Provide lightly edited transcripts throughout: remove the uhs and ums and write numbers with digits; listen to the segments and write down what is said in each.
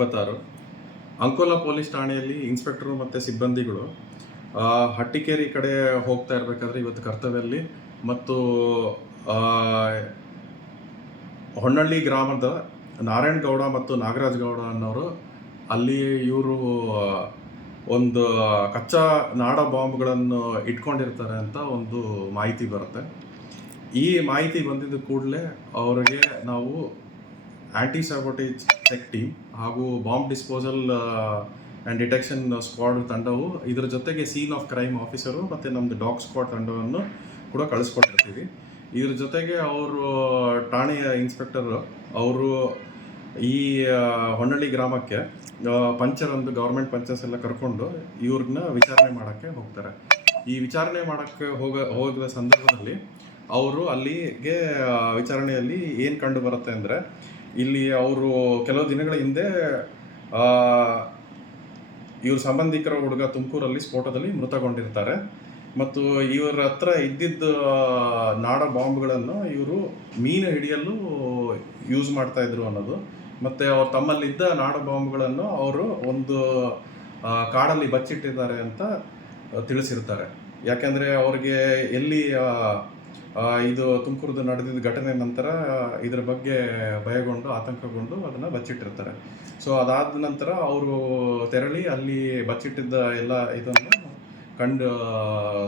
26 Ankola police ಠಾಣೆಯಲ್ಲಿ inspector ಮತ್ತು ಸಿಬ್ಬಂದಿಗಳು ಹಟ್ಟಿಕೇರಿ ಕಡೆ ಹೋಗ್ತಾ ಇರಬೇಕಾದ್ರೆ ಇವತ್ತು ಕರ್ತವ್ಯದಲ್ಲಿ ಮತ್ತು ಹೊನ್ನಳ್ಳಿ ಗ್ರಾಮದ ನಾರಾಯಣಗೌಡ ಮತ್ತು ನಾಗರಾಜ್ ಗೌಡ ಅನ್ನೋರು ಅಲ್ಲಿ ಇವರು ಒಂದು ಕಚ್ಚಾ ನಾಡ ಬಾಂಬ್ಗಳನ್ನು ಇಟ್ಕೊಂಡಿರ್ತಾರೆ ಅಂತ ಒಂದು ಮಾಹಿತಿ ಬರುತ್ತೆ. ಈ ಮಾಹಿತಿ ಬಂದಿದ್ದ ಕೂಡಲೇ ಅವರಿಗೆ ನಾವು ಆ್ಯಂಟಿ ಸ್ಯಾಬೋಟೇಜ್ ಚೆಕ್ ಟೀಮ್ ಹಾಗೂ bomb disposal and detection squad ತಂಡವು ಇದರ ಜೊತೆಗೆ ಸೀನ್ ಆಫ್ ಕ್ರೈಮ್ ಆಫೀಸರು ಮತ್ತು ನಮ್ಮದು ಡಾಗ್ ಸ್ಕ್ವಾಡ್ ತಂಡವನ್ನು ಕೂಡ ಕಳಿಸ್ಕೊಟ್ಟಿರ್ತೀವಿ. ಇದ್ರ ಜೊತೆಗೆ ಅವರು ಠಾಣೆಯ ಇನ್ಸ್ಪೆಕ್ಟರ್ ಅವರು ಈ ಹೊನ್ನಳ್ಳಿ ಗ್ರಾಮಕ್ಕೆ ಪಂಚರೊಂದು ಗೌರ್ಮೆಂಟ್ ಪಂಚರ್ಸ್ ಎಲ್ಲ ಕರ್ಕೊಂಡು ಇವ್ರನ್ನ ವಿಚಾರಣೆ ಮಾಡೋಕ್ಕೆ ಹೋಗ್ತಾರೆ. ಈ ವಿಚಾರಣೆ ಮಾಡೋಕ್ಕೆ ಹೋಗಿದ ಸಂದರ್ಭದಲ್ಲಿ ಅವರು ಅಲ್ಲಿಗೆ ವಿಚಾರಣೆಯಲ್ಲಿ ಏನು ಕಂಡು ಬರುತ್ತೆ ಅಂದರೆ, ಇಲ್ಲಿ ಅವರು ಕೆಲವು ದಿನಗಳ ಹಿಂದೆ ಇವ್ರ ಸಂಬಂಧಿಕರ ಹುಡುಗ ತುಮಕೂರಲ್ಲಿ ಸ್ಫೋಟದಲ್ಲಿ ಮೃತಗೊಂಡಿರ್ತಾರೆ ಮತ್ತು ಇವರ ಹತ್ರ ಇದ್ದಿದ್ದ ನಾಡ ಬಾಂಬ್ಗಳನ್ನು ಇವರು ಮೀನು ಹಿಡಿಯಲು ಯೂಸ್ ಮಾಡ್ತಾ ಇದ್ರು ಅನ್ನೋದು, ಮತ್ತು ಅವ್ರು ತಮ್ಮಲ್ಲಿದ್ದ ನಾಡ ಬಾಂಬ್ಗಳನ್ನು ಅವರು ಒಂದು ಕಾಡಲ್ಲಿ ಬಚ್ಚಿಟ್ಟಿದ್ದಾರೆ ಅಂತ ತಿಳಿಸಿರ್ತಾರೆ. ಯಾಕೆಂದರೆ ಅವ್ರಿಗೆ ಎಲ್ಲಿ ಇದು ತುಮಕೂರದ್ದು ನಡೆದಿದ್ದ ಘಟನೆ ನಂತರ ಇದರ ಬಗ್ಗೆ ಭಯಗೊಂಡು ಆತಂಕಗೊಂಡು ಅದನ್ನು ಬಚ್ಚಿಟ್ಟಿರ್ತಾರೆ. ಸೊ ಅದಾದ ನಂತರ ಅವರು ತೆರಳಿ ಅಲ್ಲಿ ಬಚ್ಚಿಟ್ಟಿದ್ದ ಎಲ್ಲ ಇದನ್ನು ಕಂಡು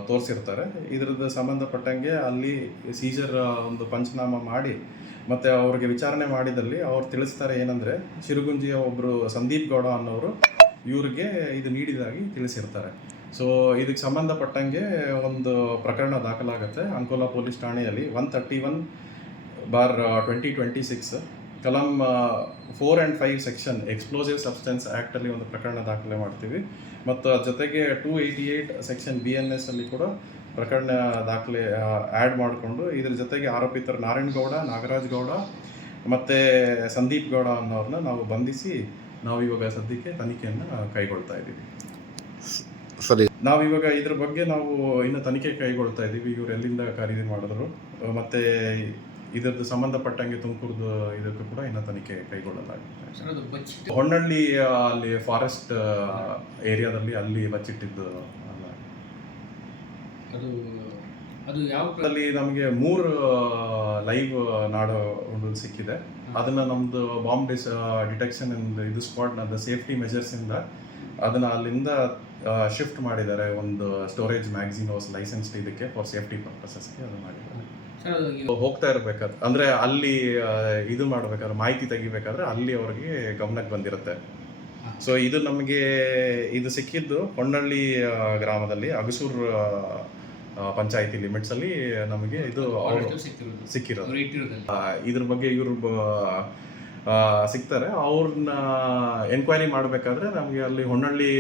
ತೋರಿಸಿರ್ತಾರೆ. ಇದರದ್ದು ಸಂಬಂಧಪಟ್ಟಂಗೆ ಅಲ್ಲಿ ಸೀಜರ್ ಒಂದು ಪಂಚನಾಮ ಮಾಡಿ ಮತ್ತು ಅವ್ರಿಗೆ ವಿಚಾರಣೆ ಮಾಡಿದಲ್ಲಿ ಅವ್ರು ತಿಳಿಸ್ತಾರೆ ಏನಂದರೆ, ಶಿರುಗುಂಜಿಯ ಒಬ್ಬರು ಸಂದೀಪ್ ಗೌಡ ಅನ್ನೋರು ಇವ್ರಿಗೆ ಇದು ನೀಡಿದಾಗಿ ತಿಳಿಸಿರ್ತಾರೆ. ಸೊ ಇದಕ್ಕೆ ಸಂಬಂಧಪಟ್ಟಂಗೆ ಒಂದು ಪ್ರಕರಣ ದಾಖಲಾಗುತ್ತೆ ಅಂಕೋಲಾ ಪೊಲೀಸ್ ಠಾಣೆಯಲ್ಲಿ 131/2026 ಕಲಂ 4 and 5 ಸೆಕ್ಷನ್ ಎಕ್ಸ್ಪ್ಲೋಸಿವ್ ಸಬ್ಸ್ಟೆನ್ಸ್ ಆ್ಯಕ್ಟಲ್ಲಿ ಒಂದು ಪ್ರಕರಣ ದಾಖಲೆ ಮಾಡ್ತೀವಿ. ಮತ್ತು ಅದ್ರ ಜೊತೆಗೆ 288 ಸೆಕ್ಷನ್ BNS ಅಲ್ಲಿ ಕೂಡ ಪ್ರಕರಣ ದಾಖಲೆ ಆ್ಯಡ್ ಮಾಡಿಕೊಂಡು ಇದ್ರ ಜೊತೆಗೆ ಆರೋಪಿತರು ನಾರಾಯಣಗೌಡ, ನಾಗರಾಜ್ ಗೌಡ ಮತ್ತು ಸಂದೀಪ್ ಗೌಡ ಅನ್ನೋರನ್ನ ನಾವು ಬಂಧಿಸಿ ನಾವು ಇವಾಗ ಸದ್ಯಕ್ಕೆ ತನಿಖೆಯನ್ನು ಕೈಗೊಳ್ತಾ ಇದ್ದೀವಿ. ಸರಿ, ನಾವಿವಾಗ ಇದ್ರ ಬಗ್ಗೆ ನಾವು ಇನ್ನು ತನಿಖೆ ಕೈಗೊಳ್ತಾ ಇದ್ದೀವಿ. ಇವ್ರು ಎಲ್ಲಿಂದ ಖರೀದಿ ಮಾಡಿದ್ರು ಮತ್ತು ಇದರದ್ದು ಸಂಬಂಧಪಟ್ಟಂಗೆ ತುಮಕೂರ್ದು ಇದಕ್ಕೂ ಕೂಡ ಇನ್ನು ತನಿಖೆ ಕೈಗೊಳ್ಳಲಾಗಿದೆ. ಹೊನ್ನಳ್ಳಿ ಅಲ್ಲಿ ಫಾರೆಸ್ಟ್ ಏರಿಯಾದಲ್ಲಿ ಅಲ್ಲಿ ಬಚ್ಚಿಟ್ಟಿದ್ದು ಅಲ್ಲ. ಅದು ಯಾವ ಅಲ್ಲಿ ನಮಗೆ 3 ಲೈವ್ ನಾಡು ಸಿಕ್ಕಿದೆ. ಅದನ್ನು ನಮ್ಮದು ಬಾಂಬ್ ಡಿಟೆಕ್ಷನ್ ಇದು ಸ್ಕ್ವಾಡ್ ಸೇಫ್ಟಿ ಮೆಜರ್ಸಿಂದ ಅದನ್ನು ಅಲ್ಲಿಂದ ಶಿಫ್ಟ್ ಮಾಡಿದ್ದಾರೆ. ಒಂದು ಸ್ಟೋರೇಜ್ ಮ್ಯಾಗ್ಝಿನ್ ಹೌಸ್ ಲೈಸೆನ್ಸ್ ಇದಕ್ಕೆ ಫಾರ್ ಸೇಫ್ಟಿ ಪರ್ಪಸಸ್ಗೆ ಅದು ಮಾಡಿದ್ದಾರೆ. ಹೋಗ್ತಾ ಇರಬೇಕಾದ್ರೆ ಅಂದರೆ ಅಲ್ಲಿ ಇದು ಮಾಡಬೇಕಾದ್ರೆ ಮಾಹಿತಿ ತೆಗಿಬೇಕಾದ್ರೆ ಅಲ್ಲಿ ಅವ್ರಿಗೆ ಗಮನಕ್ಕೆ ಬಂದಿರುತ್ತೆ. ಸೊ ಇದು ನಮಗೆ ಇದು ಸಿಕ್ಕಿದ್ದು ಹೊನ್ನಳ್ಳಿ ಗ್ರಾಮದಲ್ಲಿ ಅಗಸೂರ್ ಪಂಚಾಯಿತಿ ಲಿಮಿಟ್ಸಲ್ಲಿ ನಮಗೆ ಇದು ಸಿಕ್ಕಿರೋದು. ಇದ್ರ ಬಗ್ಗೆ ಇವರು ಸಿಗ್ತಾರೆ. ಅವ್ರನ್ನ ಎನ್ಕ್ವೈರಿ ಮಾಡಬೇಕಾದ್ರೆ ನಮಗೆ ಅಲ್ಲಿ ಹೊನ್ನಳ್ಳಿ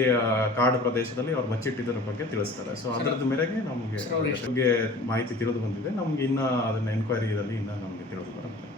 ಕಾಡು ಪ್ರದೇಶದಲ್ಲಿ ಅವ್ರು ಬಚ್ಚಿಟ್ಟಿದ್ರ ಬಗ್ಗೆ ತಿಳಿಸ್ತಾರೆ. ಸೊ ಅದರದ್ದು ಮೇರೆಗೆ ನಮಗೆ ಮಾಹಿತಿ ತಿಳಿದು ಬಂದಿದೆ. ನಮ್ಗೆ ಇನ್ನೂ ಅದನ್ನ ಎನ್ಕ್ವೈರಿಯಲ್ಲಿ ಇನ್ನೂ ನಮಗೆ ತಿಳಿದು ಬರುತ್ತೆ.